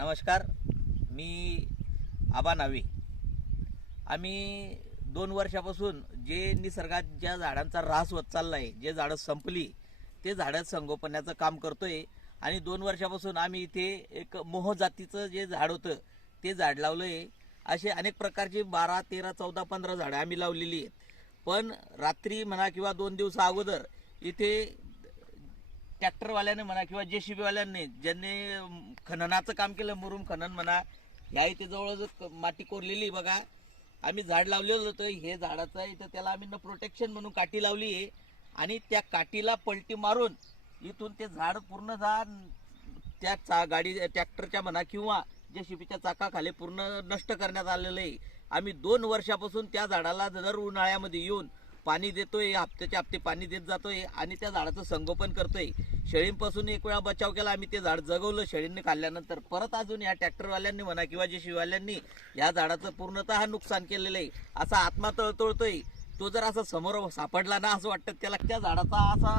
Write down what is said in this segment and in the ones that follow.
नमस्कार मी आबा नावे. आम्ही दोन वर्षापासून जे निसर्गात ज्या झाडांचा ऱ्हास होत चालला आहे जे झाडं संपली ते झाडं संगोपनाचं काम करतोय. आणि दोन वर्षापासून आम्ही इथे एक मोह जातीचं जे झाड होतं ते झाड लावलं आहे असे अनेक प्रकारची बारा तेरा चौदा पंधरा झाडं आम्ही लावलेली आहेत. पण रात्री म्हणा किंवा दोन दिवसा अगोदर इथे ट्रॅक्टरवाल्याने म्हणा किंवा जे वाल्यांनी ज्यांनी खननाचं काम केलं मुरुम खनन म्हणा ह्या इथे जवळ क- माती कोरलेली बघा आम्ही झाड लावलेलं होतं हे झाडाचं इथं त्याला आम्ही न प्रोटेक्शन म्हणून काठी लावली आहे. आणि त्या काठीला पलटी मारून इथून ते झाड पूर्ण जा त्या चा गाडी ट्रॅक्टरच्या म्हणा किंवा जे शिपीच्या चाकाखाली पूर्ण नष्ट करण्यात आलेलं आहे. आम्ही दोन वर्षापासून त्या झाडाला दर उन्हाळ्यामध्ये येऊन पाणी देतोय हप्त्याचे हप्ते पाणी देत जातोय आणि त्या झाडाचं संगोपन करतोय. शेळींपासून एक वेळा बचाव केला आम्ही ते झाड जगवलं शेळींनी खाल्ल्यानंतर. परत अजून या ट्रॅक्टरवाल्यांनी म्हणा किंवा जे शिवाल्यांनी या झाडाचं पूर्णतः नुकसान केलेलं आहे. असा आत्मा तळतळतोय. तो जर असा समोर सापडला ना असं वाटतं त्याला त्या झाडाचा असा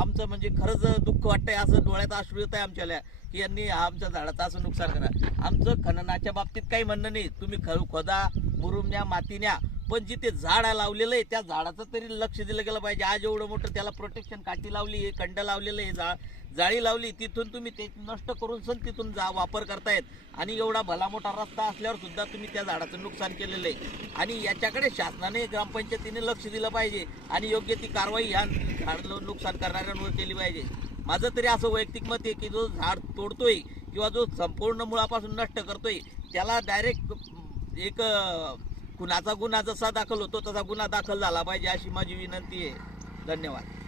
आमचं म्हणजे खरंच दुःख वाटतंय असं डोळ्यात अश्रू येत आहे आमच्याला की यांनी आमच्या झाडाचं असं नुकसान करा. आमचं खननाच्या बाबतीत काही म्हणणं नाही. तुम्ही खरू खोदा मुरुम न्या माती न्या. पण जिथे झाड लावलेलं आहे त्या झाडाचं तरी लक्ष दिलं गेलं पाहिजे. आज एवढं मोठं त्याला प्रोटेक्शन काठी लावली आहे कंड लावलेलं आहे जा जाळी लावली तिथून तुम्ही ते नष्ट करून सण तिथून जा वापर करतायत. आणि एवढा भला मोठा रस्ता असल्यावर सुद्धा तुम्ही त्या झाडाचं नुकसान केलेलं आहे. आणि याच्याकडे शासनाने ग्रामपंचायतीने लक्ष दिलं पाहिजे आणि योग्य ती कारवाई ह्या झाड नुकसान करणाऱ्यांवर केली पाहिजे. माझं तरी असं वैयक्तिक मत आहे की जो झाड तोडतोय किंवा जो संपूर्ण मुळापासून नष्ट करतोय त्याला डायरेक्ट एक कुणाचा गुन्हा जसा दाखल होतो तसा गुन्हा दाखल झाला पाहिजे अशी माझी विनंती आहे. धन्यवाद.